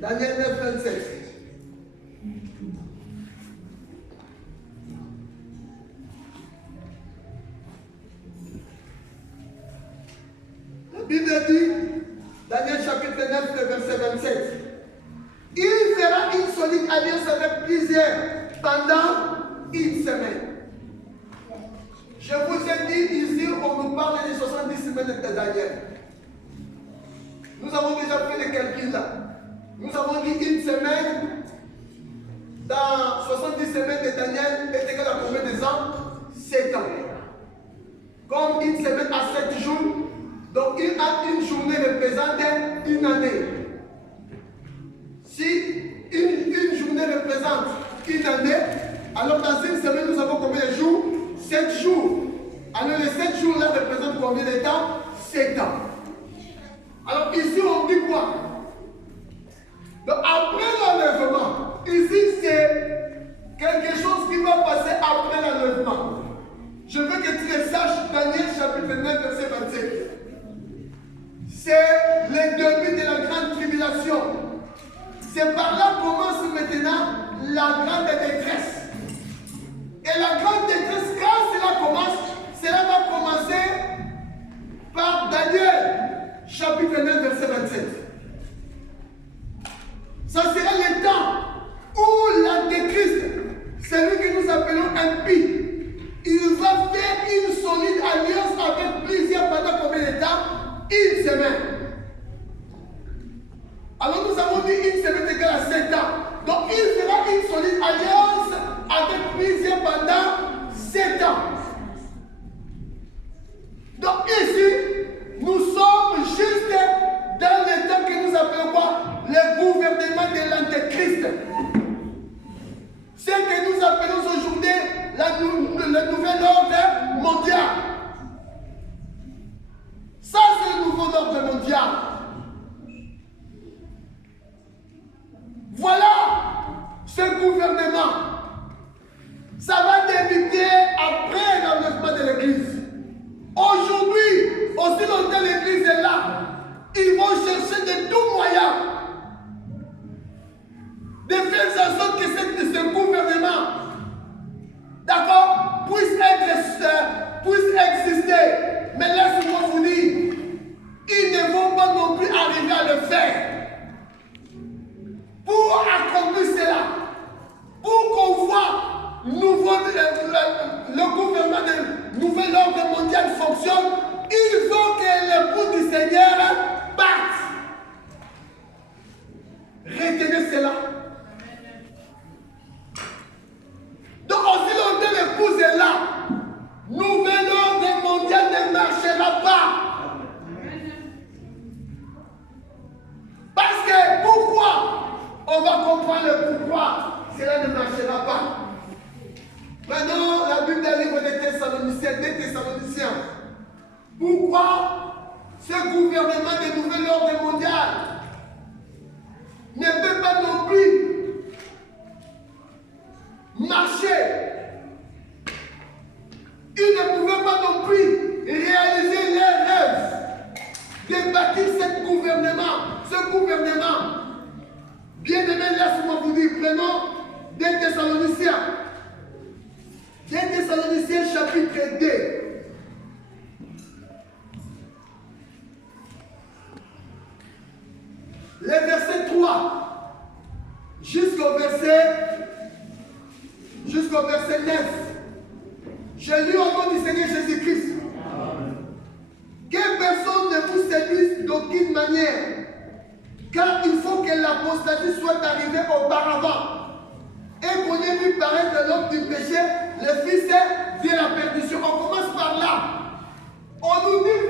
Daniel 9, 27. La Bible dit, Daniel chapitre 9, verset 27. Il fera une solide alliance avec plusieurs pendant une semaine. Je vous ai dit ici, on nous parle des 70 semaines de Daniel. Nous avons déjà fait les calculs là. Nous avons dit une semaine dans 70 semaines de Daniel est égal à combien de ans? 7 ans. Comme une semaine à 7 jours, donc une journée représente une année. Si une journée représente une année, alors dans une semaine nous avons combien de jours? 7 jours. Alors les 7 jours là représentent combien de temps? 7 ans. Alors ici on dit quoi? Donc après l'enlèvement, ici c'est quelque chose qui va passer après l'enlèvement. Je veux que tu le saches, Daniel chapitre 9 verset 27. C'est le début de la grande tribulation. C'est par là commence maintenant la grande détresse. Et la grande détresse, quand cela commence, cela va commencer par Daniel chapitre 9 verset 27. Ça sera le temps où l'Antéchrist, celui que nous appelons impie, il va faire une solide alliance avec plusieurs pendant combien de temps? Une semaine. Alors nous avons dit une semaine égale à 7 ans. Donc il fera une solide alliance avec plusieurs pendant 7 ans. Donc ici, nous sommes juste dans le temps que nous appelons quoi? Le gouvernement de l'Antéchrist. Ce que nous appelons aujourd'hui le nouvel ordre mondial. Ça, c'est le nouveau ordre mondial. Voilà ce gouvernement. Ça va débuter après l'enlèvement de l'Église. Aujourd'hui, aussi longtemps l'Église est là, ils vont chercher de tout moyens de faire en sorte que ce gouvernement, d'accord, puisse exister. Mais laissez-moi vous dire, ils ne vont pas non plus arriver à le faire. Pour accomplir cela, pour qu'on voit le gouvernement du nouvel ordre mondial fonctionne, il faut que l'époux du Seigneur parte. Retenez cela. Donc aussi longtemps l'épouse est là, nouvel ordre mondial ne marchera pas. Parce que pourquoi? On va comprendre le pourquoi cela ne marchera pas. Maintenant, la Bible dans le livre des Thessaloniciens. Pourquoi ce gouvernement du nouvel ordre mondial ne peut pas non plus marcher? Ils ne pouvaient pas non plus réaliser leurs rêves de bâtir ce gouvernement. Bien aimé, laisse-moi vous dire, prenons 2 Thessaloniciens. 2 Thessaloniciens chapitre 2. Le verset 3 jusqu'au verset 9. Je lis au nom du Seigneur Jésus-Christ. Que personne ne vous séduise d'aucune manière. Car il faut que l'apostasie soit arrivée auparavant et qu'on ait vu paraître l'homme du péché, le fils de la perdition. On commence par là. On nous dit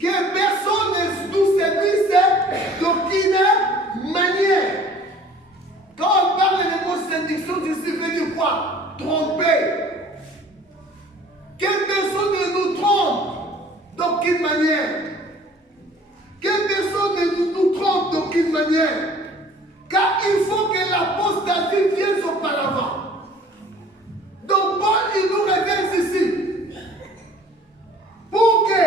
que personne ne nous séduise d'aucune manière. Quand on parle de mot séduction, ici veut dire quoi? Tromper. Que personne ne nous trompe d'aucune manière. Que personne ne nous trompe d'aucune manière. Car il faut que l'apostasie vienne auparavant. Donc Paul, il nous révèle ici. Pour que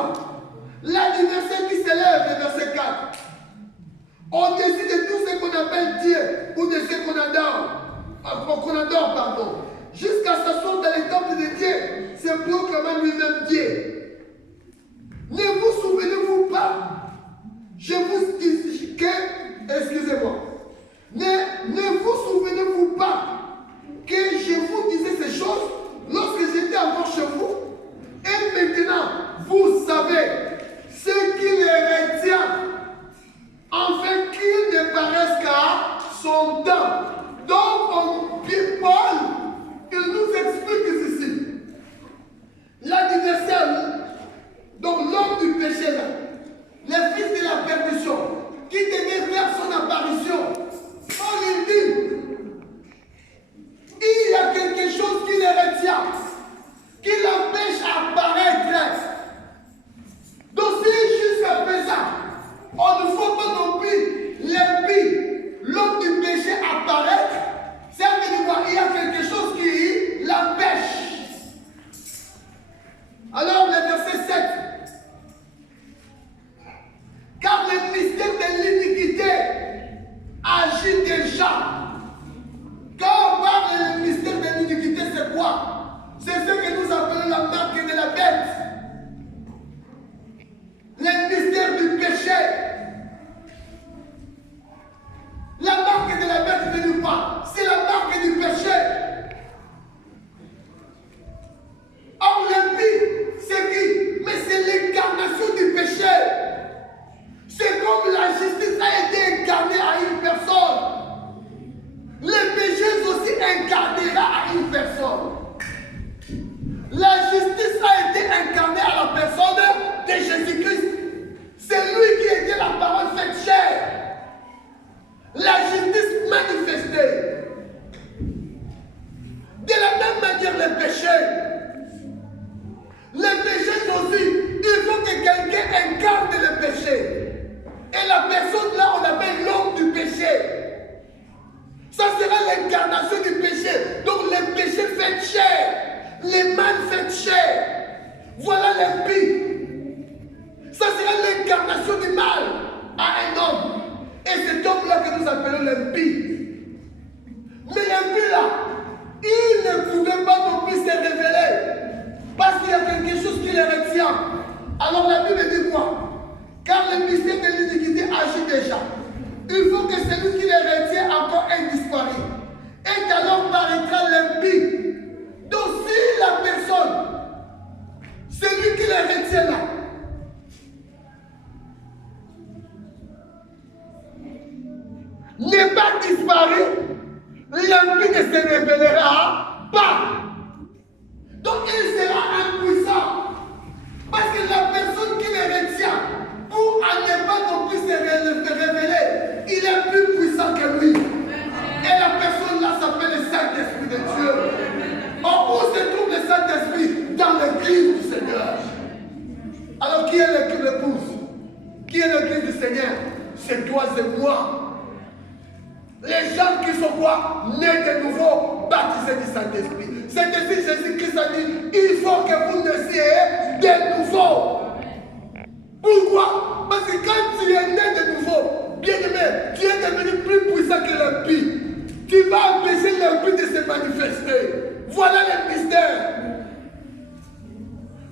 quoi? L'anniversaire qui s'élève, le verset 4. On décide de tout ce qu'on appelle Dieu ou de ce qu'on adore, pardon. Jusqu'à s'asseoir dans les temples de Dieu, c'est proclamant lui-même Dieu. Ne vous souvenez-vous pas? Je vous dis que, excusez-moi, ne vous souvenez-vous pas que je vous disais ces choses lorsque j'étais encore chez vous? Et maintenant, vous savez ce qui les retient, afin qu'ils ne paraissent qu'à son temps. Donc, Paul, il nous explique ici l'adversaire, donc l'homme du péché, là, le fils de la perdition, qui devait faire son apparition. Paul, il dit, il y a quelque chose qui les retient, qui l'empêche d'apparaître. Donc, si jusqu'à présent, on ne faut pas non plus l'impie, l'homme du péché apparaître, c'est que voir, il y a quelque chose qui l'empêche. Alors, le verset 7. Car le mystère de l'iniquité agit déjà. Quand on parle du mystère de l'iniquité, c'est quoi? C'est ce que nous appelons la marque de la bête. Le mystère du péché. La marque de la bête ne nous pas. C'est la marque du péché. Or, l'impie, c'est qui? Mais c'est l'incarnation du péché. C'est comme la justice a été incarnée à une personne. Le péché aussi incarnera à une personne. La justice a été incarnée à la personne de Jésus-Christ. C'est lui qui était la parole faite chair. La justice manifestée. De la même manière, le péché. Le péché aussi, il faut que quelqu'un incarne le péché. Et la personne là, on appelle l'homme du péché. Ça sera l'incarnation du péché. Donc le péché fait chair. Les mal fait chair. Voilà l'impie. Ça sera l'incarnation du mal à un homme. Et cet homme-là que nous appelons l'impie. Mais l'impie là, il ne pouvait pas non plus se révéler. Parce qu'il y a quelque chose qui les retient. Alors la Bible dit quoi? Car le mystère de l'iniquité agit déjà. Il faut que celui qui les retient encore ait disparu. Et alors paraîtra l'impie. Donc si la personne, celui qui les retient là, n'est pas disparu, l'impie ne se révélera pas. Donc il sera impuissant. Parce que la personne qui les retient, pour ne pas non plus se révéler, il est plus puissant que lui. Et la personne là s'appelle le Saint-Esprit de Dieu. Or, où se trouve le Saint-Esprit? Dans l'église du Seigneur. Alors qui est l'épouse? Qui est l'église du Seigneur? C'est toi et moi. Les gens qui sont quoi? Nés de nouveau, baptisés du Saint-Esprit. C'est ainsi Jésus-Christ a dit, il faut que vous naissiez de nouveau. Pourquoi? Parce que quand tu es né de nouveau, bien aimé, tu es devenu plus puissant que l'impie. Tu vas empêcher l'impie de se manifester. Voilà le mystère.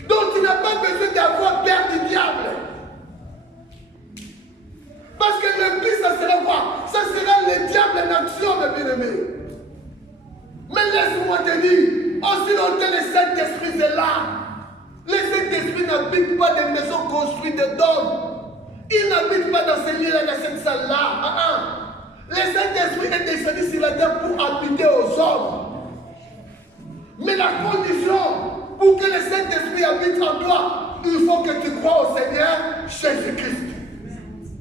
Donc tu n'as pas besoin d'avoir peur du diable. Parce que l'impie, ça sera quoi? Ça sera le diable en action, mes bien-aimés. Mais laisse-moi te dire, aussi longtemps le Saint-Esprit est là. Le Saint-Esprit n'habite pas des maisons construites d'hommes. Il n'habite pas dans ces lieux-là, dans cette salle-là. Le Saint-Esprit est descendu sur la terre pour habiter aux hommes. Mais la condition pour que le Saint-Esprit habite en toi, il faut que tu crois au Seigneur Jésus-Christ.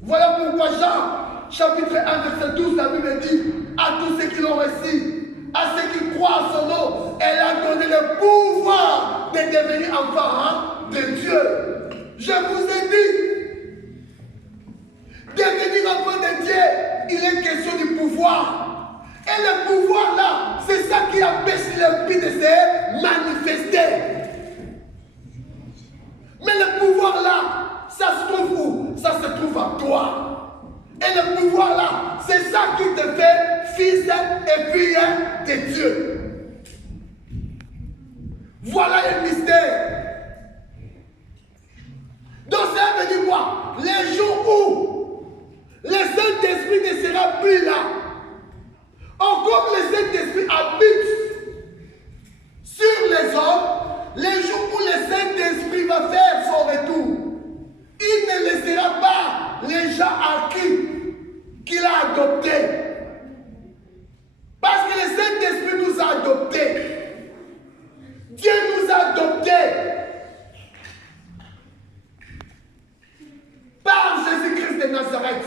Voilà pourquoi Jean, chapitre 1, verset 12, la Bible dit, à tous ceux qui l'ont reçu, à ceux qui croient en son nom, elle a donné le pouvoir de devenir enfant de Dieu. Je vous ai dit, devenir enfant de Dieu, il est question du pouvoir. Et le pouvoir là, c'est ça qui empêche l'impie de se manifester. Mais le pouvoir là, qui te fait fils et fille de Dieu. Voilà le mystère. Donc ça veut dire quoi? Les jours où le Saint-Esprit ne sera plus là. Or, comme le Saint-Esprit habite sur les hommes, les jours où le Saint-Esprit va faire son retour, il ne laissera pas les gens acquis qu'il a adoptés. Parce que le Saint-Esprit nous a adoptés. Dieu nous a adoptés par Jésus-Christ de Nazareth.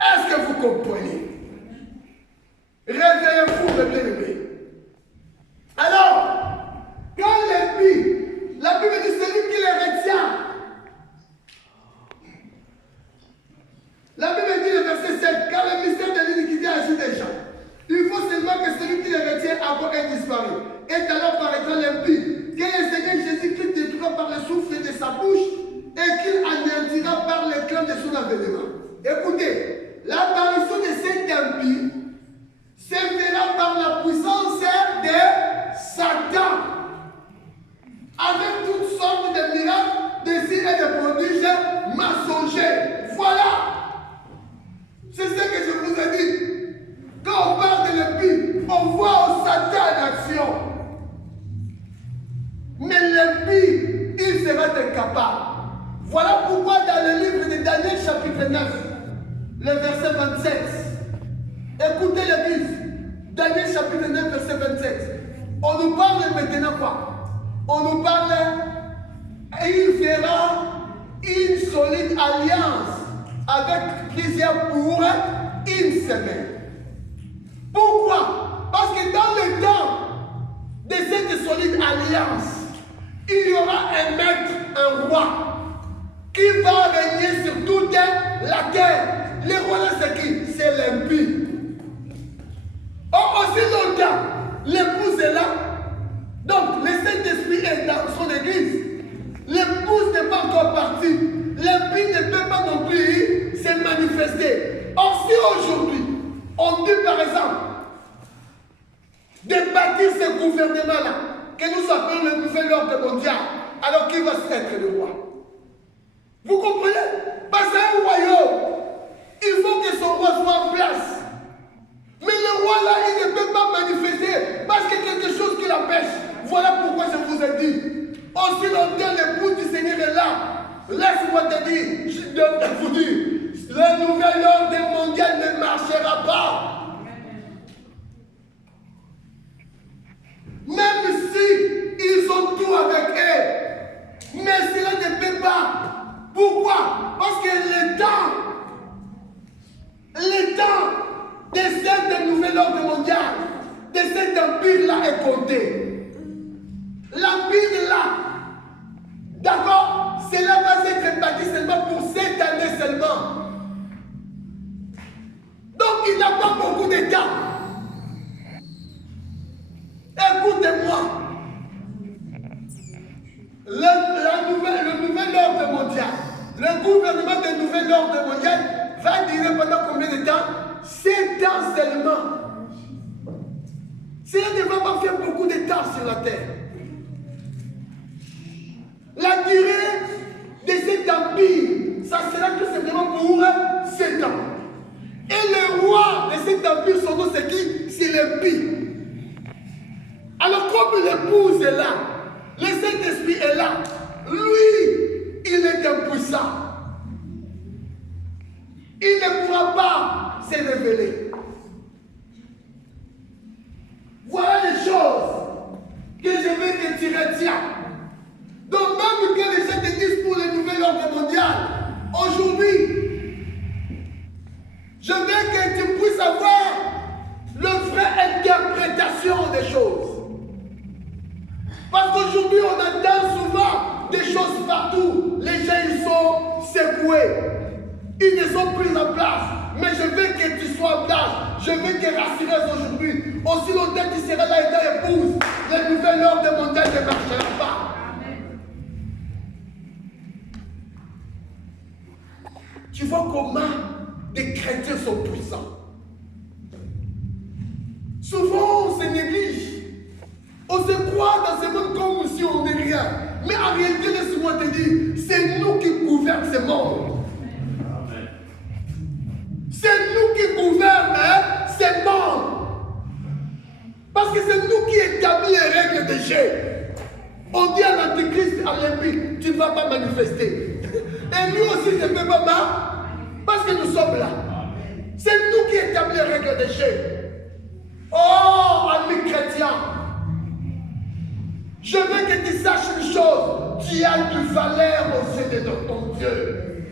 Est-ce que vous comprenez? Réveillez-vous, mes bien-aimés. Alors, quand l'ennemi, la Bible dit celui qui les retient. La Bible dit le verset 7, car le mystère de l'iniquité agit déjà. Il faut seulement que celui qui les retient avant ait disparu. Et alors paraîtra l'impie, que le Seigneur Jésus-Christ détruira par le souffle de sa bouche et qu'il anéantira par l'éclat de son avènement. Écoutez, l'apparition de cet impie se fera par la puissance de Satan, avec toutes sortes de miracles, de signes et de prodiges mensongers. Voilà. C'est ce que je vous ai dit. Quand on parle de l'impie, on voit au Satan en action. Mais l'impie, il sera incapable. Voilà pourquoi dans le livre de Daniel chapitre 9, le verset 27, écoutez l'église, Daniel chapitre 9, verset 27, on nous parle maintenant quoi? On nous parle, il fera une solide alliance avec plusieurs pour une semaine. Pourquoi? Parce que dans le temps de cette solide alliance, il y aura un maître, un roi, qui va régner sur toute la terre. Le roi là, c'est qui? C'est l'impie. Or, aussi longtemps, l'épouse est là. Donc, le Saint-Esprit est dans son église. L'épouse n'est pas encore partie. L'impie ne peut pas non plus se manifester. Or, si aujourd'hui, on dit par exemple, de bâtir ce gouvernement-là, que nous appelons le nouvel ordre mondial, alors qui va être le roi? Vous comprenez? Parce qu'un royaume, il faut que son roi soit en place. Mais le roi là, il ne peut pas manifester parce qu'il y a quelque chose qui l'empêche. Voilà pourquoi je vous ai dit. Aussi longtemps l'époux du Seigneur est là. Laisse-moi te dire, je vous dis, le nouvel ordre mondial ne marchera pas. Même si ils ont tout avec eux, mais cela ne peut pas. Pourquoi? Parce que le temps de cet nouvel ordre mondial, de cet empire-là est compté. L'empire là, d'accord, cela va s'être bâti seulement pour cette année seulement. Donc il n'a pas beaucoup de temps. Écoutez-moi. Le nouvel ordre mondial, le gouvernement du nouvel ordre mondial va durer pendant combien de temps? 7 ans seulement. Cela ne va pas faire beaucoup de temps sur la terre. La durée de cet empire, ça sera tout simplement pour 7 ans. Et le roi de cet empire, son nom c'est qui? C'est l'impie. Alors comme l'épouse est là, le Saint-Esprit est là, lui, il est impuissant. Il ne pourra pas se révéler. Voilà les choses que je veux que tu retiens. Donc même que les gens te disent pour le nouvel ordre mondial, aujourd'hui, je veux que tu puisses avoir la vraie interprétation des choses. Parce qu'aujourd'hui, on entend souvent des choses partout. Les gens, ils sont secoués. Ils ne sont plus en place. Mais je veux que tu sois en place. Je veux te rassurer aujourd'hui. Aussi longtemps que tu seras là et ta épouse, le nouvel ordre mondial ne marchera pas. comment des chrétiens sont puissants. Souvent, on se néglige. On se croit dans ce monde comme si on n'est rien. Mais en réalité, laisse-moi te dire, c'est nous qui gouvernons ce monde. C'est nous qui gouvernons ce monde. Parce que c'est nous qui établissons les règles de jeu. On dit à l'antéchrist olympique, tu ne vas pas manifester. Et lui aussi ne peut pas, parce que nous sommes là. C'est nous qui établissons les règles de jeu. Oh, amis chrétiens, je veux que tu saches une chose. Tu as du valeur aux yeux de ton Dieu.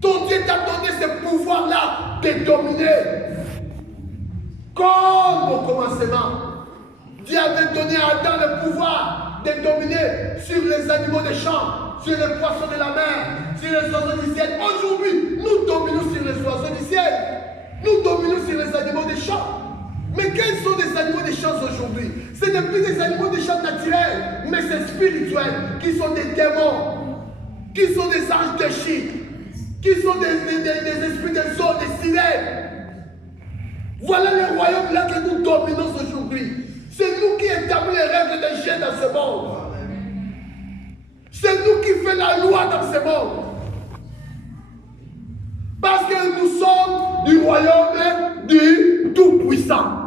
Ton Dieu t'a donné ce pouvoir-là de dominer. Comme au commencement, Dieu avait donné à Adam le pouvoir de dominer sur les animaux des champs, sur les poissons de la mer, sur les oiseaux du ciel. Aujourd'hui, nous dominons sur les oiseaux du ciel. Nous dominons sur les animaux des champs. Mais quels sont les animaux des champs aujourd'hui? Ce n'est plus des animaux des champs naturels, mais c'est spirituel, qui sont des démons, qui sont des anges déchus, qui sont des esprits des eaux, des sirènes. Voilà le royaume là que nous dominons aujourd'hui. C'est nous qui établissons les règles de jeu dans ce monde. C'est nous qui faisons la loi dans ce monde. Parce que nous sommes du royaume du Tout-Puissant.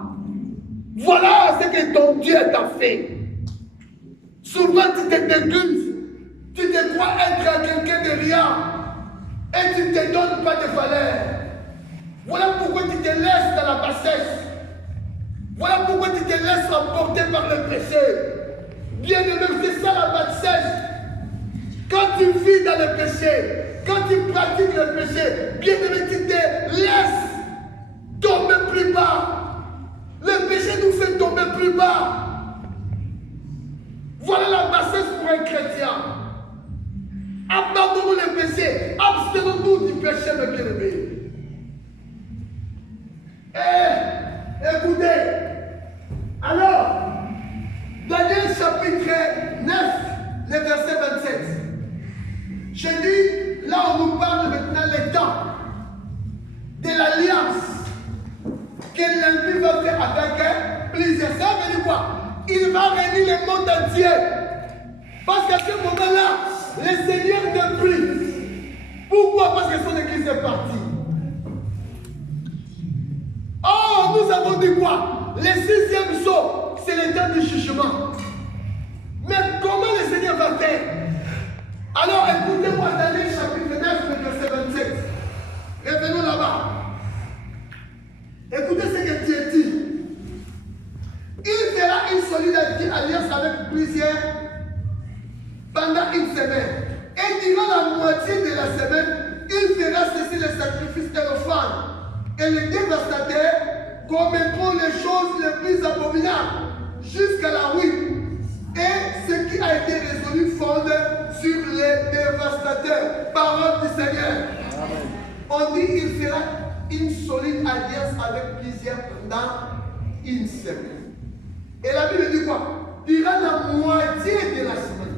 Voilà ce que ton Dieu t'a fait. Souvent tu te déguises, tu te crois être quelqu'un de rien et tu ne te donnes pas de valeur. Voilà pourquoi tu te laisses dans la bassesse. Voilà pourquoi tu te laisses emporter par le péché. Bien aimé, c'est ça la bassesse. Quand tu vis dans le péché, quand tu pratiques le péché, bien aimé, tu te laisses tomber plus bas. Le péché nous fait tomber plus bas. Voilà la bassesse pour un chrétien. Abandonnons le péché. Abstenons-nous du péché, mes bien-aimés. Écoutez. Alors, Daniel chapitre 9, le verset 27. Je dis, là on nous parle maintenant les temps de l'alliance que l'impie va faire avec plusieurs. Ça veut dire quoi? Il va réunir le monde entier. Parce qu'à ce moment-là, le Seigneur ne prie. Pourquoi? Parce que son église est partie. Oh, nous avons dit quoi? Le 6e saut, c'est le temps du jugement. Mais comment le Seigneur va faire? Alors écoutez-moi, Daniel chapitre 9, verset 27. Revenons là-bas. Écoutez ce que Dieu dit. Il fera une solide alliance avec plusieurs pendant une semaine. Et durant la moitié de la semaine, il fera cesser les sacrifices et l'offrande. Et les dévastateurs commettront les choses les plus abominables jusqu'à la ruine. Et ce qui a été résolu fonde sur les dévastateurs. Parole du Seigneur. Amen. On dit qu'il fera une solide alliance avec plusieurs pendant une semaine. Et la Bible dit quoi? Durant la moitié de la semaine.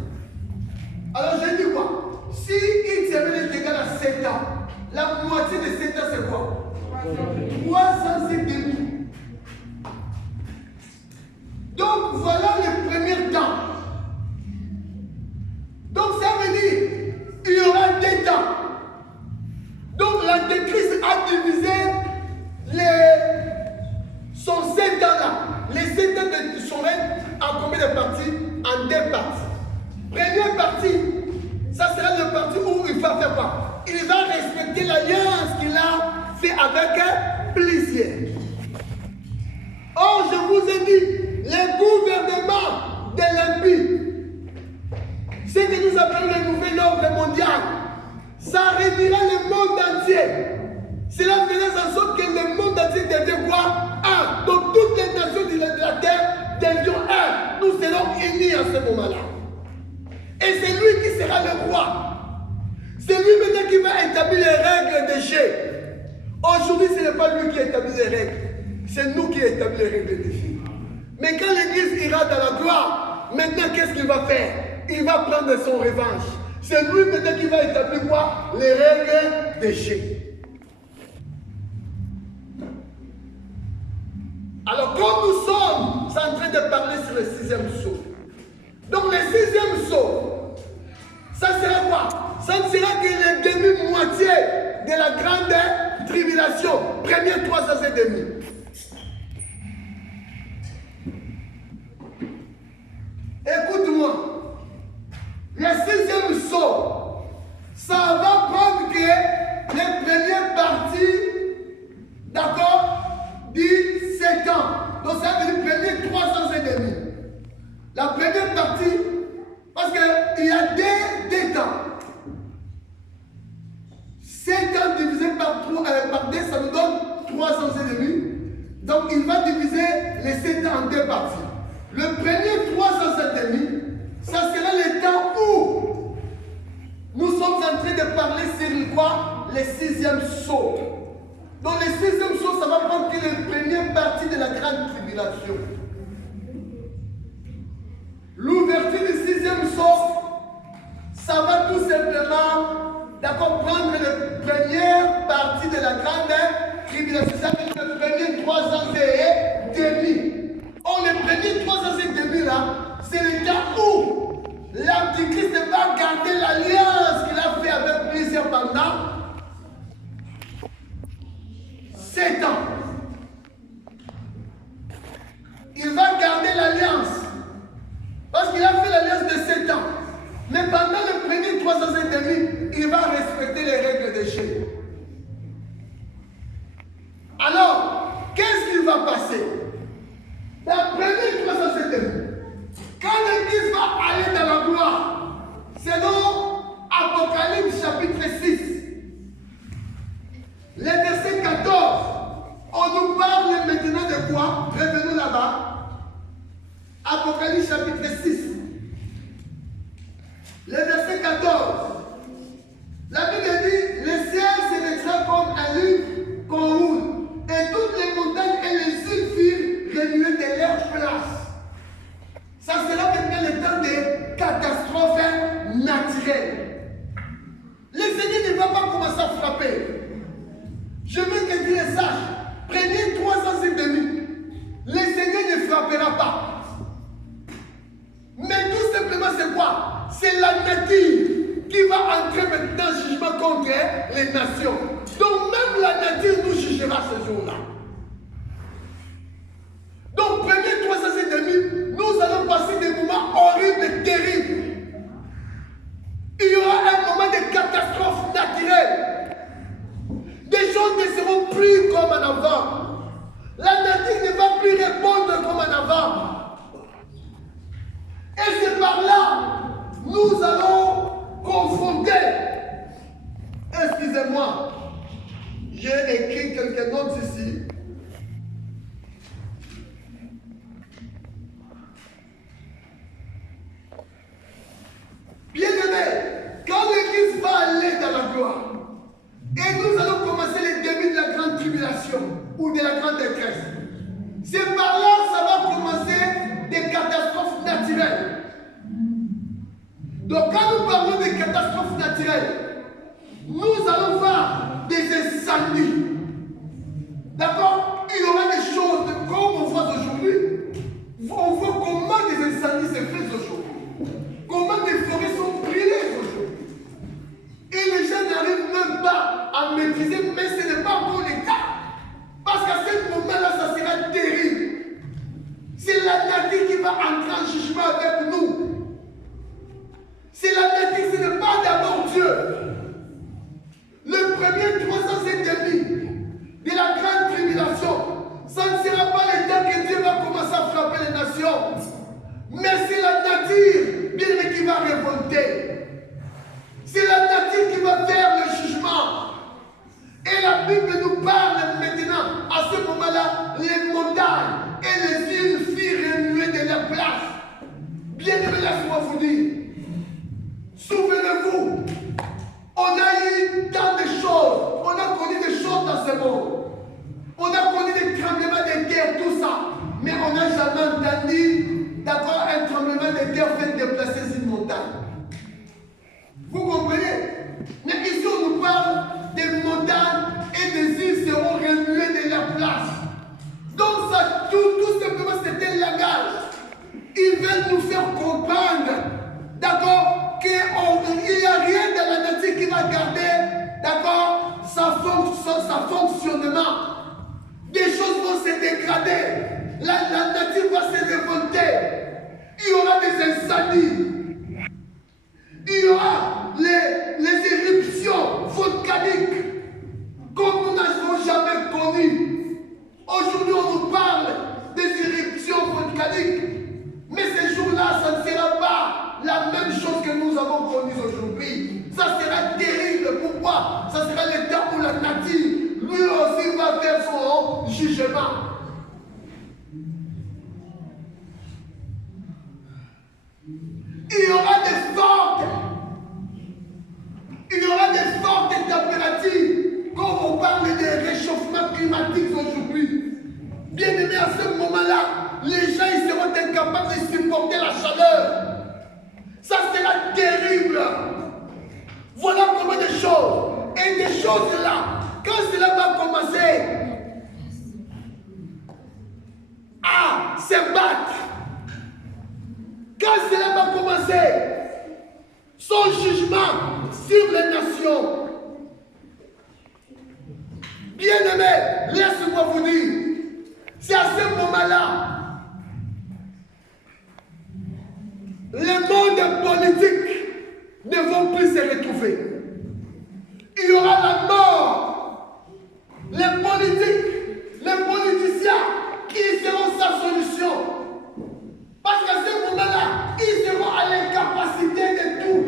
Alors je dis quoi? Si une semaine est égale à 7 ans, la moitié de 7 ans c'est quoi? 307 demi. Donc voilà le premier temps. Donc ça veut dire il y aura 2 temps. Donc l'Antéchrist a divisé son 7 ans là. Les 7 ans de son règne en combien de parties? En 2 parties. Première partie, ça sera le parti où il va faire quoi? Il va respecter l'alliance qu'il a fait avec plusieurs. Or, je vous ai dit, le gouvernement de l'impie, ce que nous appelons le nouvel ordre mondial, ça réunira le monde entier. Cela faisait en sorte que le monde entier devait voir un. Donc toutes les nations de la terre devions un. Nous serons unis à ce moment-là. Et c'est lui qui sera le roi. C'est lui maintenant qui va établir les règles de jeu. Aujourd'hui, ce n'est pas lui qui établit les règles. C'est nous qui établissons les règles de jeu. Mais quand l'Église ira dans la gloire, maintenant qu'est-ce qu'il va faire? Il va prendre son revanche. C'est lui maintenant qui va établir quoi? Les règles des jets. Alors, comme nous sommes en train de parler sur le 6e sceau, donc le 6e sceau, ça sera quoi? Ça ne sera que la demi-moitié de la grande tribulation, première 3 ans et demi. Écoute-moi, le 6e sceau, ça va prendre que les premières parties, d'accord, du 7 ans. Donc ça veut dire les premiers 3 ans et demi. La première partie, parce qu'il y a deux temps. 7 ans divisé par 2, ça nous donne 3 ans et demi. Donc il va diviser les 7 ans en 2 parties. Le premier 3 ans et demi, ça sera le temps où nous sommes en train de parler sur quoi? Le 6e sceau. Donc le 6e sceau, ça va prendre que les premières parties de la grande tribulation. L'ouverture du 6e sceau, ça va tout simplement, d'accord, prendre les premières parties de la grande tribulation. Ça veut dire les premiers 3 ans et demi. Or, les premiers 3 ans et demi là, c'est le cas où l'Antichrist va garder l'alliance qu'il a fait avec plusieurs pendant 7 ans. Il va garder l'alliance. Parce qu'il a fait l'alliance de 7 ans. Mais pendant les premiers 3 ans et demi, il va respecter les règles des jets. Alors, qu'est-ce qui va passer? Dans les premiers 3 ans et demi, quand l'Église va aller dans la gloire, c'est dans Apocalypse chapitre 6, le verset 14, on nous parle maintenant de quoi? Revenons là-bas. Apocalypse chapitre 6, le verset 14. La Bible dit, le ciel se mettra comme un livre qu'on roule, et toutes les montagnes et les îles furent remuées de leur place. Ça sera maintenant le temps des catastrophes naturelles. Le Seigneur ne va pas commencer à frapper. Je veux que tu le saches. Prenez 3 ans et demi. Le Seigneur ne frappera pas. Mais tout simplement, c'est quoi? C'est la nature qui va entrer maintenant en jugement contre les nations. Donc même la nature nous jugera ce jour-là. Donc, premier 3 ans et demi, nous allons passer des moments horribles et terribles. Il y aura un moment de catastrophe naturelle. Des choses ne seront plus comme en avant. La nature ne va plus répondre comme en avant. Et c'est par là, nous allons confronter. Excusez-moi, j'ai écrit quelques notes ici. Bien-aimés, quand l'Église va aller dans la gloire, et nous allons commencer les débuts de la grande tribulation ou de la grande détresse, c'est par là que ça va commencer des catastrophes naturelles. Donc quand nous parlons des catastrophes naturelles, nous allons voir des incendies. D'accord? Il y aura des choses comme on voit aujourd'hui. On voit comment des incendies se font aujourd'hui. Comment des forêts sont brûlées aujourd'hui. Et les gens n'arrivent même pas à maîtriser, mais ce n'est pas bon l'état. Parce qu'à ce moment-là, ça sera terrible. C'est la nature qui va entrer en jugement avec nous. C'est la nature, ce n'est pas d'abord Dieu. Le premier 3 ans et demi de la grande tribulation, ça ne sera pas le temps que Dieu va commencer à frapper les nations. Mais c'est la nature, bien qui va révolter. C'est la nature qui va faire le jugement. Et la Bible nous parle maintenant, à ce moment-là, les montagnes et les îles furent remuées de leur place. Bien-aimés, laissez-moi vous dire, souvenez-vous, on a eu tant de choses, on a connu des choses dans ce monde. On a connu des tremblements de terre, tout ça. Mais on n'a jamais entendu, d'accord, un tremblement de terre fait déplacer une montagne. Vous va garder, d'accord, sa fonctionnement. Des choses vont se dégrader. La nature va se révolter. Il y aura des incendies. Il y aura les éruptions volcaniques comme nous n'avons jamais connu. Aujourd'hui, on nous parle des éruptions volcaniques. Mais ces jours-là, ça ne sera pas la même chose que nous avons connu aujourd'hui. Ça sera terrible. Pourquoi? Ça sera le temps où la nature, lui aussi, va faire son jugement. Il y aura des fortes températures. Quand on parle des réchauffements climatiques aujourd'hui, bien aimé, à ce moment-là, les gens ils seront incapables de supporter la chaleur. Ça sera terrible. Voilà comment des choses. Et des choses là, quand cela va commencer à se battre, quand cela va commencer son jugement sur les nations, bien aimé, laissez-moi vous dire, c'est à ce moment-là, les mondes politiques ne vont plus se retrouver. Il y aura la mort. Les politiques, les politiciens qui seront sa solution. Parce qu'à ce moment-là, ils seront à l'incapacité de tout.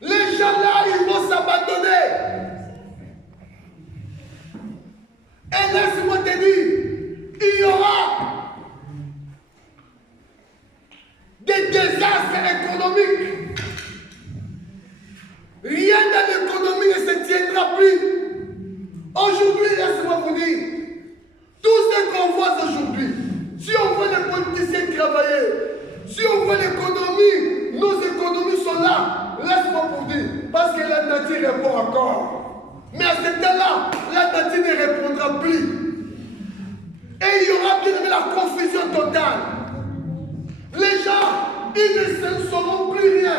Les gens là, ils vont s'abandonner. Et laisse-moi te dire, il y aura des désastres économiques. Rien dans l'économie ne se tiendra plus. Aujourd'hui, laisse-moi vous dire, tout ce qu'on voit aujourd'hui, si on voit les politiciens travailler, si on voit l'économie, nos économies sont là, laisse-moi vous dire, parce que la nature répond encore. Mais à ce temps-là, la nature ne répondra plus. Et il y aura bien la confusion totale. Les gens, ils ne sauront plus rien.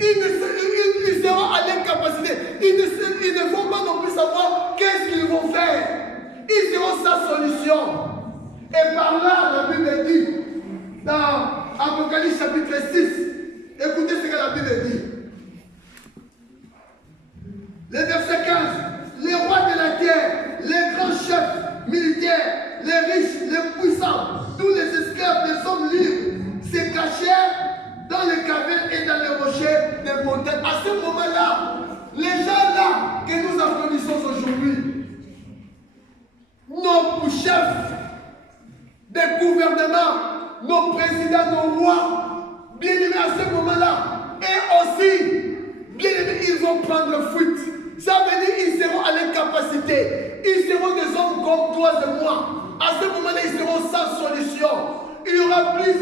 Ils seront à l'incapacité. Ils ne vont pas non plus savoir qu'est-ce qu'ils vont faire. Ils seront sa solution. Et par là, la Bible dit, dans Apocalypse chapitre 6, écoutez ce que la Bible dit. Le verset 15, les rois de la terre, les grands chefs militaires, les riches, les puissants, tous les esclaves, les hommes libres, se cachèrent dans les cavernes et dans les rochers des montagnes. À ce moment-là, les gens là que nous applaudissons aujourd'hui, nos chefs des gouvernements, nos présidents, nos rois, bien aimés à ce moment-là, et aussi, bien aimés, ils vont prendre fuite. Ça veut dire qu'ils seront à l'incapacité. Ils seront des hommes comme toi et moi. À ce moment-là, ils seront sans solution. Il y aura plus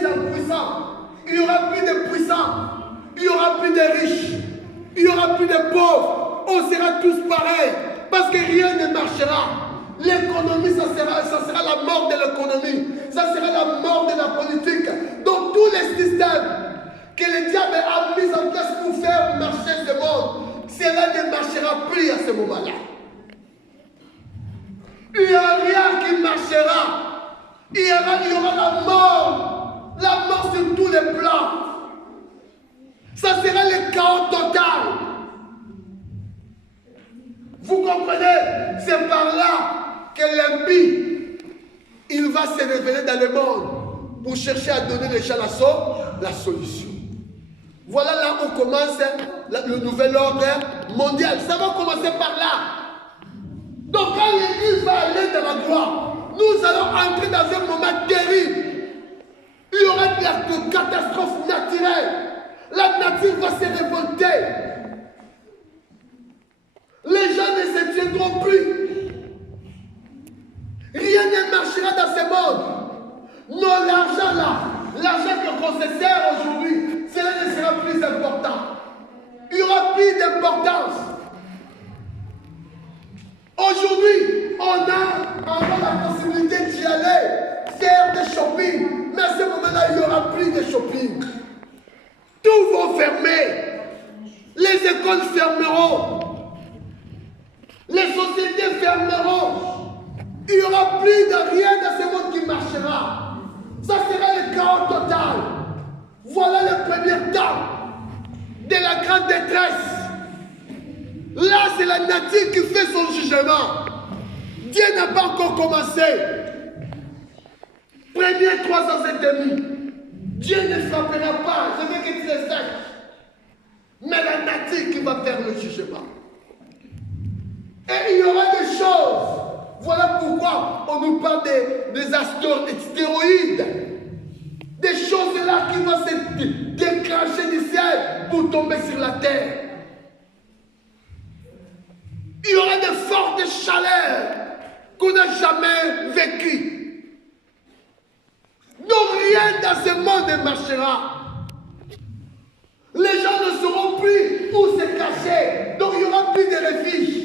d'impuissants. Il y aura plus de puissants. Il y aura plus de riches. Il y aura plus de pauvres. On sera tous pareils. Parce que rien ne marchera. L'économie, ça sera la mort de l'économie. Ça sera la mort de la politique. Donc tous les systèmes que le diable a mis en place pour faire marcher ce monde, cela ne marchera plus à ce moment-là. Il n'y a rien qui marchera. Il y aura la mort. La mort sur tous les plans. Ça sera le chaos total. Vous comprenez? C'est par là que l'impie, il va se révéler dans le monde pour chercher à donner les gens la solution. Voilà là où commence le nouvel ordre mondial. Ça va commencer par là. Donc quand l'Église va aller dans la gloire, nous allons entrer dans un moment terrible. Il y aura de catastrophes naturelles. La nature va se révolter. Les gens ne se tiendront plus. Rien ne marchera dans ce monde. Non, l'argent là, l'argent qu'on se sert aujourd'hui, cela ne sera plus important. Il y aura plus d'importance. Aujourd'hui, on a la possibilité d'y aller faire des shopping. Mais à ce moment-là, il n'y aura plus de shopping. Tout va fermer. Les écoles fermeront. Les sociétés fermeront. Il n'y aura plus de rien dans ce monde qui marchera. Ça sera le chaos total. Voilà le premier temps de la grande détresse. Là, c'est la nature qui fait son jugement. Dieu n'a pas encore commencé. Premier 3 ans et demi. Dieu ne frappera pas. Je veux que tu le saches. Mais la nature qui va faire le jugement. Et il y aura des choses. Voilà pourquoi on nous parle des astéroïdes. Des choses là qui vont se déclencher du ciel pour tomber sur la terre. Il y aura de fortes chaleurs qu'on n'a jamais vécues. Donc rien dans ce monde ne marchera. Les gens ne sauront plus où se cacher. Donc il n'y aura plus de refuge.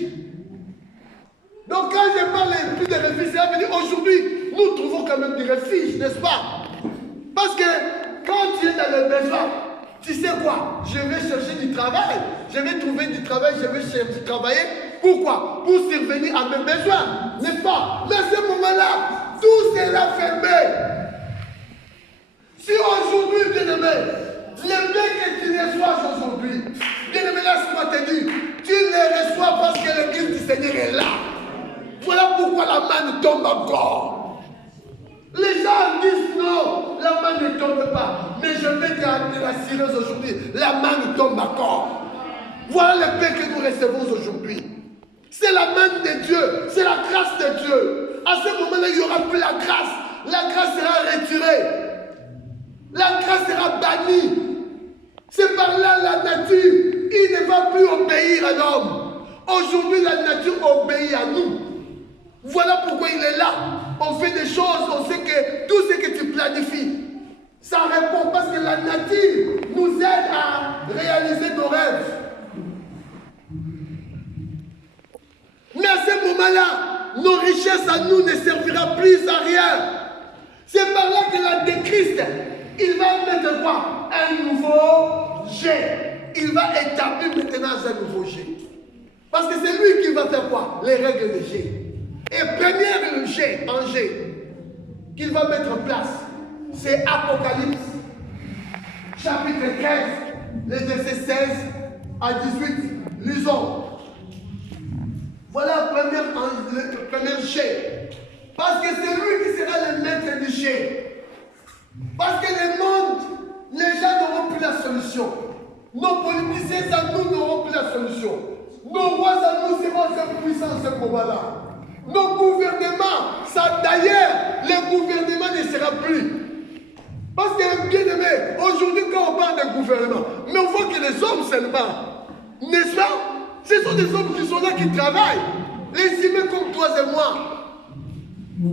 Donc quand je parle plus de refuge, ça veut dire aujourd'hui, nous trouvons quand même du refuge, n'est-ce pas? Parce que quand tu es dans le besoin, tu sais quoi? Je vais chercher du travail. Je vais trouver du travail, je vais chercher travailler. Pourquoi? Pour survenir à mes besoins, n'est-ce pas? Mais à ce moment-là, tout sera fermé. Si aujourd'hui, bien-aimé, les biens que tu reçois aujourd'hui, bien-aimé, laisse-moi te dire, tu les reçois parce que l'église du Seigneur est là. Voilà pourquoi la main tombe encore. Les gens disent non, la main ne tombe pas. Mais je vais te rassurer aujourd'hui, la main ne tombe encore. Voilà le paix que nous recevons aujourd'hui. C'est la main de Dieu, c'est la grâce de Dieu. À ce moment-là, il n'y aura plus la grâce. La grâce sera retirée. La grâce sera bannie. C'est par là la nature. Il ne va plus obéir à l'homme. Aujourd'hui, la nature obéit à nous. Voilà pourquoi il est là. On fait des choses, on sait que tout ce que tu planifies, ça répond parce que la nature nous aide à réaliser nos rêves. Mais à ce moment-là, nos richesses à nous ne servira plus à rien. C'est par là que l'Antéchrist, il va mettre quoi? Un nouveau jet. Il va établir maintenant un nouveau jet. Parce que c'est lui qui va faire quoi? Les règles de jet. Et premier jet, un jet, qu'il va mettre en place, c'est Apocalypse, chapitre 15, les versets 16 à 18. Lisons. Voilà le premier jet. Parce que c'est lui qui sera le maître du jet. Parce que le monde, les gens n'auront plus la solution. Nos politiciens à nous n'auront plus la solution. Nos rois à nous seront puissants à ce moment-là. Nos gouvernements, ça d'ailleurs, le gouvernement ne sera plus. Parce que, bien aimé, aujourd'hui quand on parle d'un gouvernement, mais on voit que les hommes seulement, n'est-ce pas? Ce sont des hommes qui sont là, qui travaillent. Les humains comme toi et moi.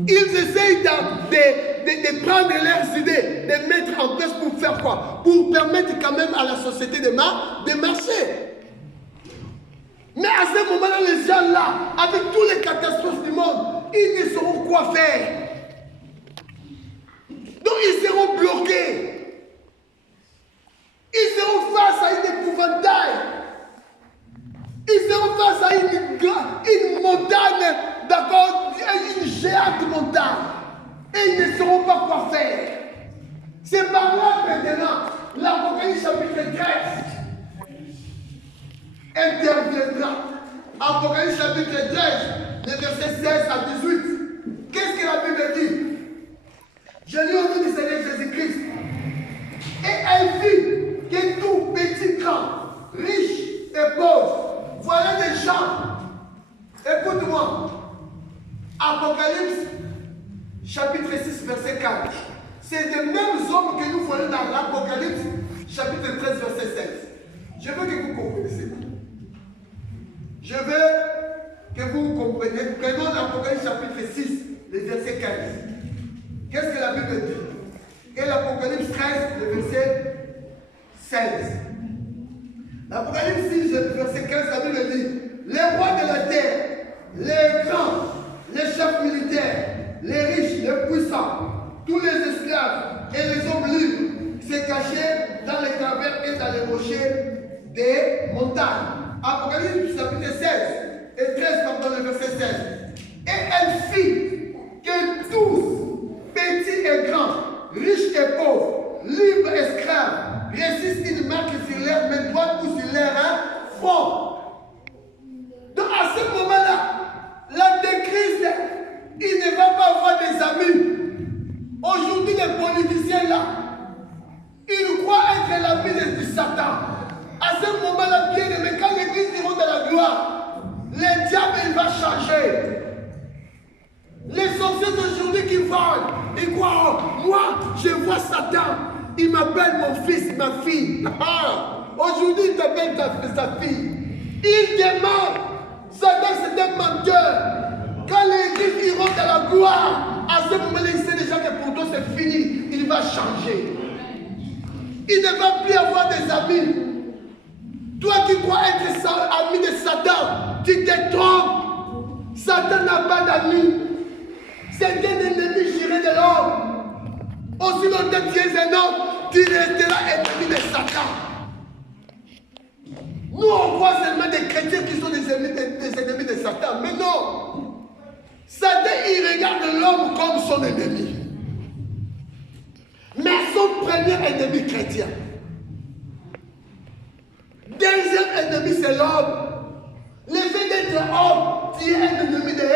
Ils essayent de prendre leurs idées, de mettre en place pour faire quoi? Pour permettre quand même à la société de marcher. Mais à ce moment-là, les gens là, avec toutes les catastrophes du monde, ils ne sauront quoi faire. Donc ils seront bloqués. Ils seront face à une épouvantail. Ils seront face à une montagne, d'accord, une géante montagne. Et ils ne sauront pas quoi faire. C'est par là maintenant, l'Apocalypse chapitre 13 interviendra. Apocalypse chapitre 13, les versets 16 à 18. Qu'est-ce que la Bible dit? Je lis au nom du Seigneur Jésus-Christ. Et elle vit que tout petit, grand, riche et pauvre, voilà des gens. Écoute-moi. Apocalypse chapitre 6, verset 4. C'est les mêmes hommes que nous voyons dans l'Apocalypse chapitre 13, verset 16. Je veux que vous compreniez. Je veux que vous compreniez. Prenons l'Apocalypse chapitre 6, le verset 15. Qu'est-ce que la Bible dit? Et l'Apocalypse 13, le verset 16. L'Apocalypse 6, le verset 15, la Bible dit: les rois de la terre, les grands, les chefs militaires, les riches, les puissants, tous les esclaves et les hommes libres s'est caché dans les cavernes et dans les rochers des montagnes. Apocalypse chapitre 16 et 13, pardon, le verset 16. Et elle fit que tous, petits et grands, riches et pauvres, libres et esclaves, résistent une marque sur l'air, mais droite ou sur l'air, front. Donc à ce moment-là, la décrise, il ne va pas avoir des amis. Aujourd'hui, les politiciens là, ils croient être l'ami de Satan. À ce moment-là, bien aimé, quand l'église ira de la gloire, le diable il va changer. Les sorciers d'aujourd'hui qui volent, ils croient, oh, moi, je vois Satan. Il m'appelle mon fils, ma fille. Aujourd'hui, il t'appelle sa fille. Il demande. Satan, c'est un menteur. Quand l'église ira de la gloire, à ce moment-là, il sait déjà que pour toi, c'est fini. Il va changer. Il ne va plus avoir des amis. Toi qui crois être ami de Satan, tu te trompes. Satan n'a pas d'amis. C'est un ennemi juré de l'homme. Aussi longtemps que tu es un homme, tu resteras ennemi de Satan. Nous, on voit seulement des chrétiens qui sont des ennemis de Satan. Mais non. Satan, il regarde l'homme comme son ennemi. Mais son premier ennemi chrétien. Deuxième ennemi, c'est l'homme. Le fait d'être homme, tu es un ennemi de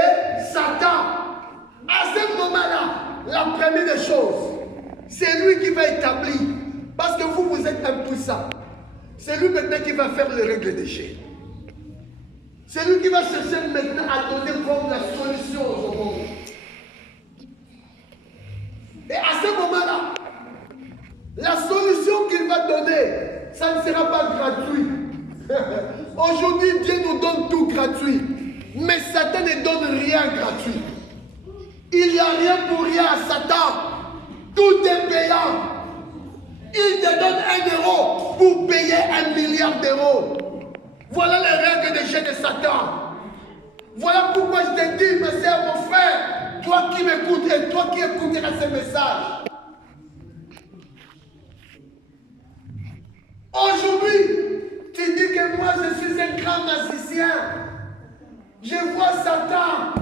Satan. À ce moment-là, la première des choses, c'est lui qui va établir. Parce que vous, vous êtes impuissants. C'est lui maintenant qui va faire les règles des jeux. C'est lui qui va chercher maintenant à donner comme la solution au monde. Et à ce moment-là, la solution qu'il va donner, ça ne sera pas gratuit. Aujourd'hui, Dieu nous donne tout gratuit. Mais Satan ne donne rien gratuit. Il n'y a rien pour rien à Satan. Tout est payant. Il te donne 1 euro pour payer 1 milliard d'euros. Voilà les règles de jeu de Satan. Voilà pourquoi je te dis, ma soeur, mon frère, toi qui m'écoutes et toi qui écouteras ce message. Aujourd'hui, tu dis que moi je suis un grand magicien. Je vois Satan.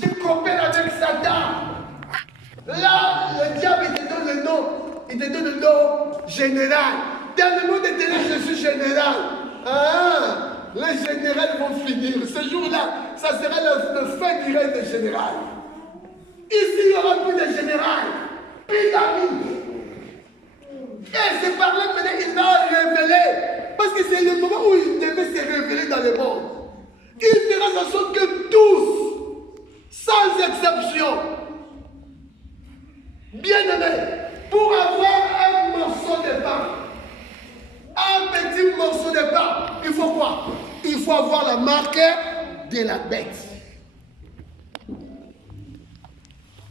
Je coopère avec Satan. Là, le diable, il te donne le nom. Il te donne le nom général. Dans le monde des ténèbres, je suis général. Ah, les généraux vont finir. Ce jour-là, ça sera le fin du règne des généraux. Ici, il n'y aura plus de général, plus d'amis. Et c'est par là maintenant qu'il va révéler. Parce que c'est le moment où il devait se révéler dans le monde. Il fera en sorte que tous, sans exception, bien aimés, pour avoir un morceau de pain, un petit morceau de pain, il faut quoi? Il faut avoir la marque de la bête.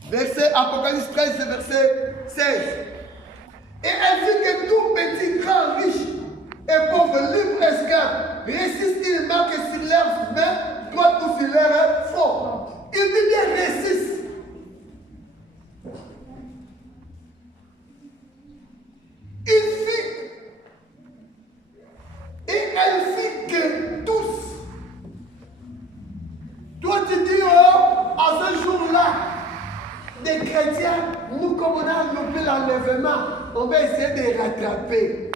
Verset Apocalypse 13, verset 16. Et ainsi que tout petit, grand, riche et pauvre, libre, esclave, résiste, il marque sur leur main, droite ou sur leur front. Il dit bien résiste. Il fit, et elle fit que tous. Toi tu dis, oh, à ce jour-là, des chrétiens, nous comme on a loupé l'enlèvement, on va essayer de rattraper.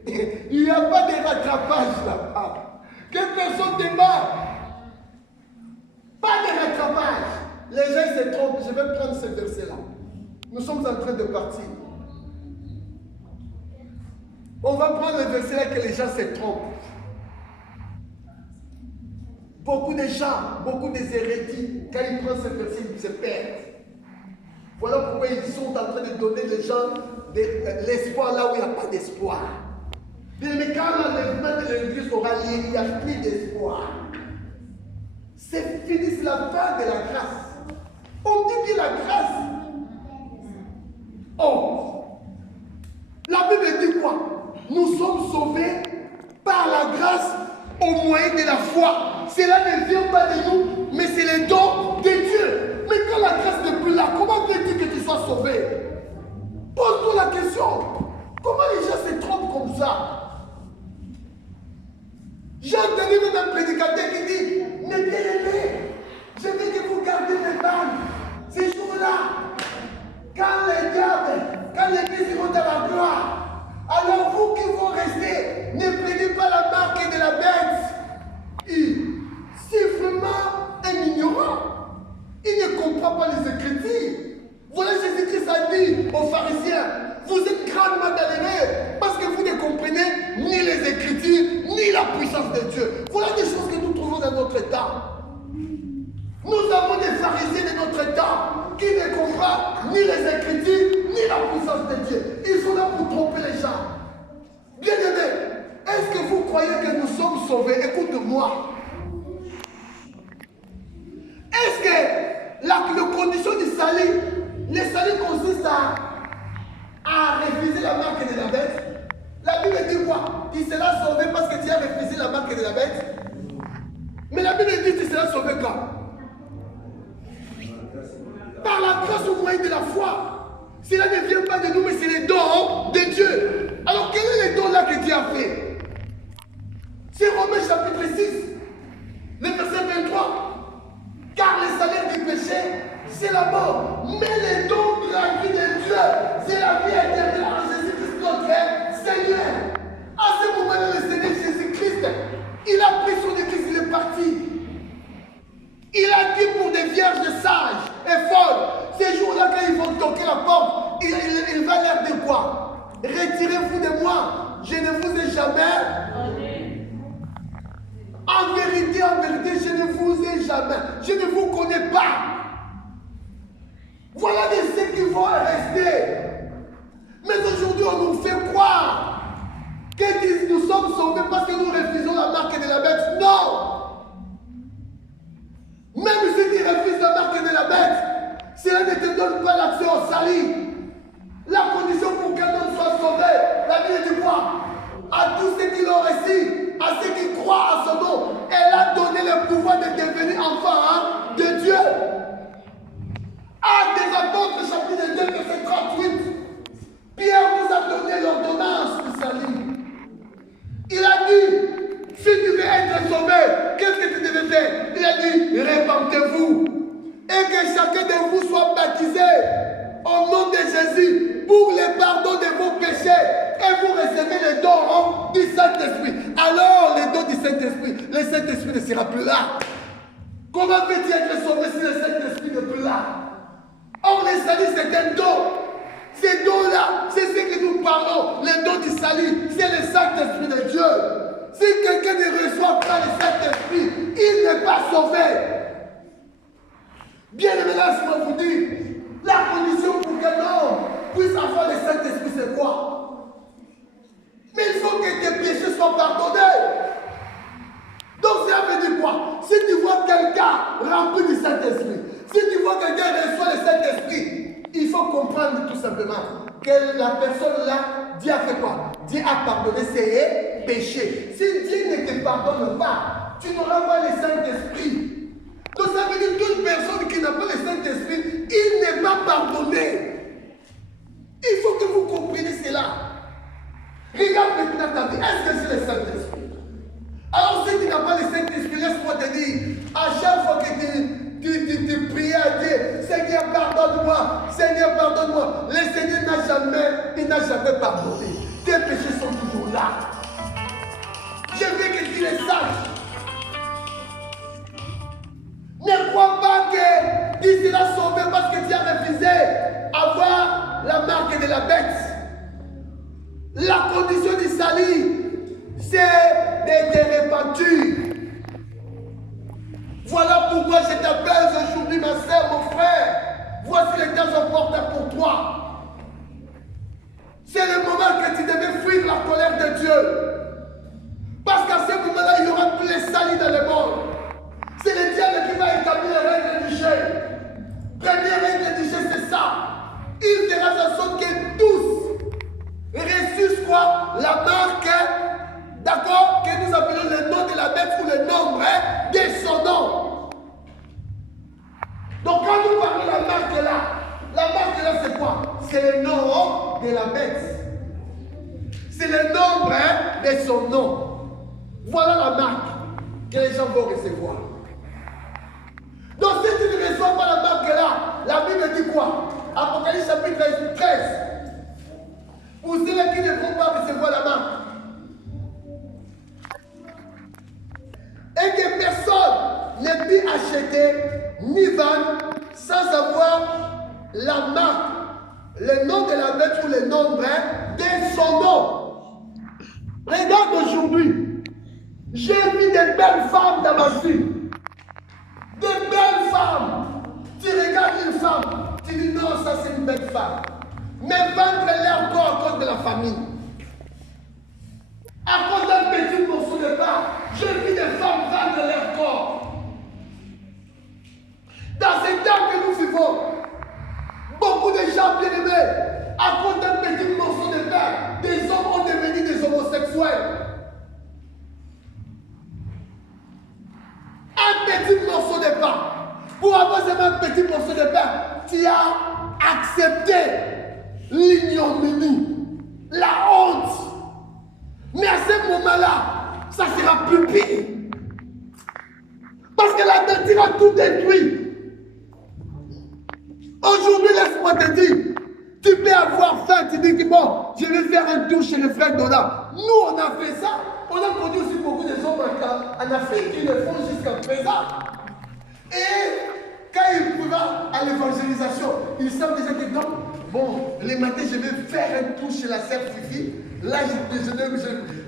Il n'y a pas de rattrapage là-bas. Que personne ne démarre. Pas de rattrapage. Les gens se trompent. Je vais prendre ce verset-là. Nous sommes en train de partir. On va prendre le verset-là que les gens se trompent. Beaucoup de gens, beaucoup des hérétiques, quand ils prennent ce verset, ils se perdent. Voilà pourquoi ils sont en train de donner les gens l'espoir là où il n'y a pas d'espoir. Mais quand l'enlèvement de l'église aura lieu, il n'y a plus d'espoir. C'est fini, c'est la fin de la grâce. On dit que la grâce. Oh, la Bible dit quoi? Nous sommes sauvés par la grâce au moyen de la foi. Cela ne vient pas de nous, mais c'est le don de Dieu. Mais quand la grâce n'est plus là, comment veux-tu que tu sois sauvé? Pose-toi la question. Comment les gens se ça. J'ai entendu même un prédicateur qui dit, mes bien-aimés, je veux que vous gardez les balles. Ces jours-là, quand les diables, quand les églises iront dans la gloire, alors vous qui vont rester, ne prenez pas la marque de la bête. C'est vraiment un ignorant. Il ne comprend pas les Écritures. Voilà, Jésus-Christ a dit aux pharisiens, vous êtes grandement dans l'erreur parce que vous ne comprenez ni les Écritures, ni la puissance de Dieu. Voilà des choses que nous trouvons dans notre temps. Nous avons des pharisiens de notre temps qui ne comprennent ni les Écritures, ni la puissance de Dieu. Ils sont là pour tromper les gens. Bien-aimés, est-ce que vous croyez que nous sommes sauvés? Écoute-moi. Est-ce que la condition du salut, le salut consiste à refuser la marque de la bête? La Bible dit quoi? Tu seras sauvé parce que tu as refusé la marque de la bête. Mais la Bible dit que tu seras sauvé quand? Par la grâce au moyen de la foi. Cela ne vient pas de nous, mais c'est les dons de Dieu. Alors quel est le don là que Dieu a fait? C'est Romains chapitre 6, le verset 23. Car le salaire du péché, c'est la mort. Mais les dons gratuits de Dieu, c'est la vie éternelle en Jésus-Christ notre Seigneur. À ce moment-là, le Seigneur Jésus-Christ, il a pris son église, il est parti. Il a dit pour des vierges sages et folles, ces jours-là, quand ils vont toquer la porte, il va leur dire quoi? Retirez-vous de moi, je ne vous ai jamais. En vérité, je ne vous ai jamais. Je ne vous connais pas. Voilà de ceux qui vont rester. Mais aujourd'hui, on nous fait croire que nous sommes sauvés parce que nous refusons la marque de la bête. Non! Même si tu refuses la marque de la bête, cela ne te donne pas l'accès au salut. La condition pour qu'un homme soit sauvé, la Bible dit quoi? À tous ceux qui l'ont reçu, à ceux qui croient à son nom, elle a donné le pouvoir de devenir enfant de Dieu. Actes des Apôtres, chapitre 2, verset 38. Pierre nous a donné l'ordonnance du salut. Il a dit, si tu veux être sauvé, qu'est-ce que tu devais faire? Il a dit, répentez-vous et que chacun de vous soit baptisé au nom de Jésus pour le pardon de vos péchés et vous recevez les dons du Saint-Esprit. Alors les dons du Saint-Esprit, le Saint-Esprit ne sera plus là. Comment peut-il être sauvé si le Saint-Esprit n'est plus là? Or le salut c'est un don. Ces dons-là, c'est ce que nous parlons. Les dons du salut, c'est le Saint-Esprit de Dieu. Si quelqu'un ne reçoit pas le Saint-Esprit, il n'est pas sauvé. Bien aimé, laisse-moi vous dire, la condition pour qu'un homme puisse avoir le Saint-Esprit, c'est quoi? Mais il faut que tes péchés soient pardonnés. Donc cela veut dire quoi? Si tu vois quelqu'un rempli du Saint-Esprit, si tu vois quelqu'un reçoit le Saint-Esprit, il faut comprendre tout simplement que la personne là, Dieu a fait quoi? Dieu a pardonné ses péchés. Si Dieu ne te pardonne pas, tu n'auras pas le Saint-Esprit. Donc ça veut dire qu'une personne qui n'a pas le Saint-Esprit, il n'est pas pardonné. Il faut que vous compreniez cela. Regarde maintenant ta vie. Est-ce que c'est le Saint-Esprit? Alors si tu n'as pas le Saint-Esprit, laisse-moi te dire, à chaque fois que tu pries à Dieu, Seigneur pardonne-moi, Seigneur pardonne-moi. Le Seigneur n'a jamais pardonné. Tes péchés sont toujours là. Je veux que tu les saches. Ne crois pas que tu seras sauvé parce que tu as refusé avoir la marque de la bête. La condition du salut, c'est de te repentir. Voilà pourquoi je t'appelle aujourd'hui, ma soeur, mon frère. Voici les temps opportuns pour toi. C'est le moment que tu devais fuir la colère de Dieu. Parce qu'à ce moment-là, il n'y aura plus les salis dans le monde. C'est le diable qui va établir les règles du jeu. Première règle du jeu, c'est ça. Il fera en sorte que tous reçussent quoi? La marque, d'accord, que nous appelons le nom de la bête ou le nombre de son nom. Donc quand nous parlons de la marque là c'est quoi? C'est le nom de la bête. C'est le nombre de son nom. Voilà la marque que les gens vont recevoir. Donc si tu ne reçois pas la marque là, la Bible dit quoi? Apocalypse chapitre 13. Pour ceux qui ne vont pas recevoir la marque. Et que personne ne peut acheter ni vendre sans avoir la marque, le nom de la bête ou le nombre de son nom. Regarde aujourd'hui, j'ai vu de belles femmes dans ma vie. De belles femmes. Tu regardes une femme, tu dis non, ça c'est une belle femme. Mais vendre leur corps à cause de la famille. À cause d'un petit morceau de pain, j'ai vu des femmes vendre leur corps. Dans ces temps que nous vivons, beaucoup de gens bien aimés, à cause d'un petit morceau de pain, des hommes ont devenu des homosexuels. Un petit morceau de pain. Pour avoir seulement un petit morceau de pain, tu as accepté l'ignominie, la honte. Mais à ce moment-là, ça sera plus pire. Parce que la nature a tout détruit. Aujourd'hui, laisse-moi te dire, tu peux avoir faim, tu dis que bon, je vais faire un tour chez le frère Dona. Nous, on a fait ça. On a connu aussi beaucoup de hommes en Afrique qui le font jusqu'à présent. Et quand ils vont à l'évangélisation, ils savent déjà que non, bon, les matins, je vais faire un tour chez la sœur Fifi. Là,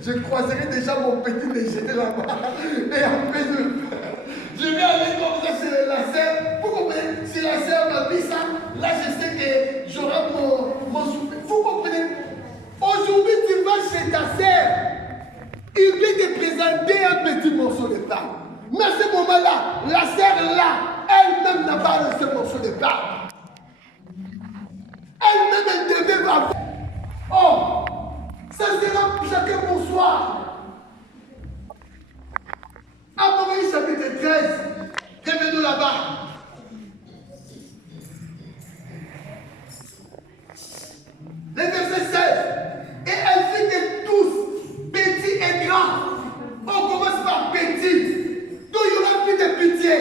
je croiserai déjà mon petit déjeuner là-bas. Et après, je vais aller comme ça chez la sœur. Vous comprenez? Si la sœur m'a dit ça, là, je sais que j'aurai mon souper. Vous comprenez? Aujourd'hui, tu vas chez ta sœur. Il vient te présenter un petit morceau de pain. Mais à ce moment-là, la sœur là, elle-même n'a pas ce morceau de pain. Elle-même, elle devait avoir. Oh, ça sera chacun pour soi. Apocalypse chapitre 13. Revenons là-bas. Le verset 16. Et elle fit que tous, petits et grands, on commence par petits. Donc il n'y aura plus de pitié.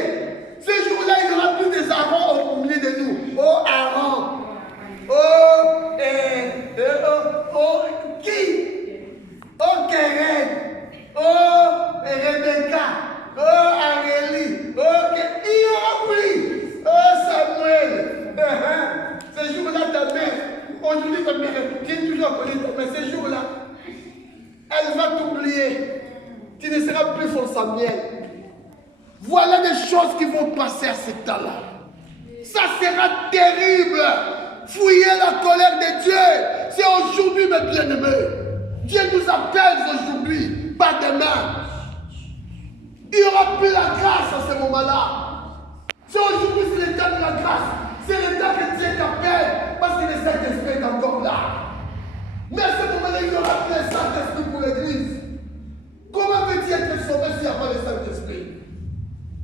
Ce jour-là, il n'y aura plus des Aaron au milieu de nous. Oh Aaron. Qui? Oh Keren. Oh Rebecca. Oh Aurélie. Il n'y aura plus. Oh Samuel. Ce jour-là, ta mère. Aujourd'hui, ta mère, tu es toujours connu, mais ce jour-là, elle va t'oublier. Tu ne seras plus son Samuel. Voilà des choses qui vont passer à ce temps-là. Ça sera terrible. Fouiller la colère de Dieu. C'est aujourd'hui, mes bien-aimés. Dieu nous appelle aujourd'hui, pas demain. Il n'y aura plus la grâce à ce moment-là. C'est aujourd'hui, c'est le temps de la grâce. C'est le temps que Dieu t'appelle. Parce que le Saint-Esprit est encore là. Mais à ce moment-là, il n'y aura plus le Saint-Esprit pour l'Église. Comment veux-tu être sauvé s'il n'y a pas le Saint-Esprit?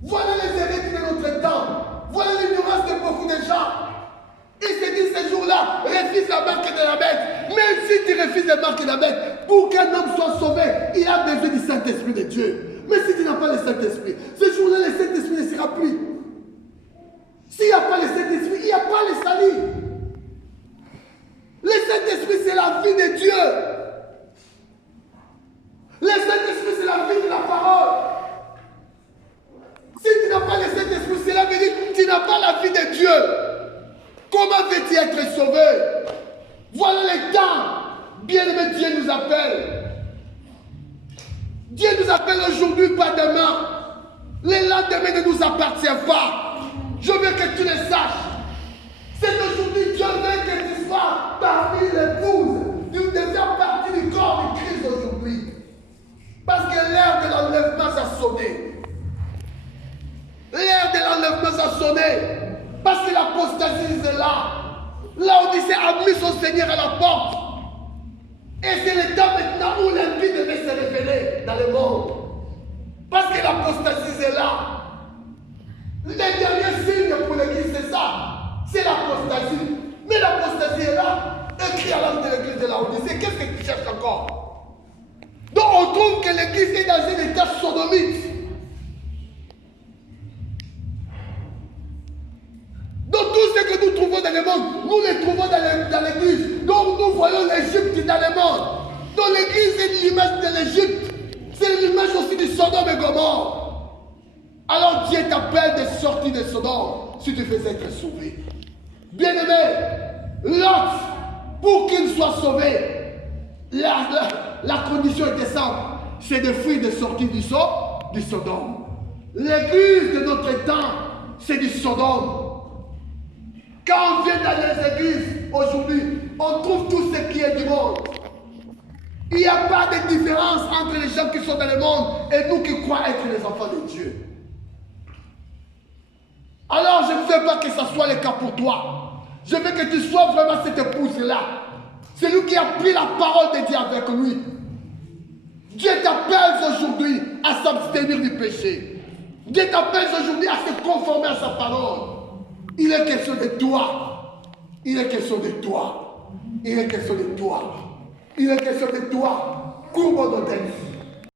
Voilà les hérétiques de notre temps. Voilà l'ignorance de beaucoup de gens. Ils se disent ce jour-là, refuse la marque de la bête. Même si tu refuses la marque de la bête, pour qu'un homme soit sauvé, il a besoin du Saint-Esprit de Dieu. Mais si tu n'as pas le Saint-Esprit, ce jour-là, le Saint-Esprit ne sera plus. S'il n'y a pas le Saint-Esprit, il n'y a pas le salut. Le Saint-Esprit, c'est la vie de Dieu. Le Saint-Esprit, c'est la vie de la parole. Si tu n'as pas le Saint-Esprit, cela veut dire que tu n'as pas la vie de Dieu. Comment veux-tu être sauvé? Voilà le temps. Bien-aimé, Dieu nous appelle. Dieu nous appelle aujourd'hui, pas demain. Le lendemain ne nous appartient pas. Je veux que tu le saches. C'est aujourd'hui Dieu veut que tu sois parmi l'épouse. Tu deviens partie du corps du Christ aujourd'hui. Parce que l'heure de l'enlèvement a sonné. L'heure de l'enlèvement a sonné. Parce que l'apostasie est là. L'Odyssée a mis son Seigneur à la porte. Et c'est le temps maintenant où l'impie devait se révéler dans le monde. Parce que l'apostasie est là. Le dernier signe pour l'Église, c'est ça. C'est l'apostasie. Mais l'apostasie est là. Écrit à l'âme de l'Église de l'Odyssée. Qu'est-ce que cherche encore. Donc on trouve que l'église est dans un état sodomite. Donc tout ce que nous trouvons dans le monde, nous les trouvons dans l'église. Donc nous voyons l'Égypte dans le monde. Donc l'église est l'image de l'Égypte. C'est l'image aussi du Sodome et Gomorrhe. Alors Dieu t'appelle de sortir de Sodome si tu veux être sauvé. Bien-aimé, Lot, pour qu'il soit sauvé, la condition était simple. C'est de fuir, de sortir du Sodome. L'église de notre temps, c'est du Sodome. Quand on vient dans les églises aujourd'hui, on trouve tout ce qui est du monde. Il n'y a pas de différence entre les gens qui sont dans le monde et nous qui croyons être les enfants de Dieu. Alors je ne veux pas que ce soit le cas pour toi. Je veux que tu sois vraiment cette épouse-là. Celui qui a pris la parole de Dieu avec lui. Dieu t'appelle aujourd'hui à s'abstenir du péché. Dieu t'appelle aujourd'hui à se conformer à sa parole. Il est question de toi. Il est question de toi. Il est question de toi. Il est question de toi. Courbe dans ta vie.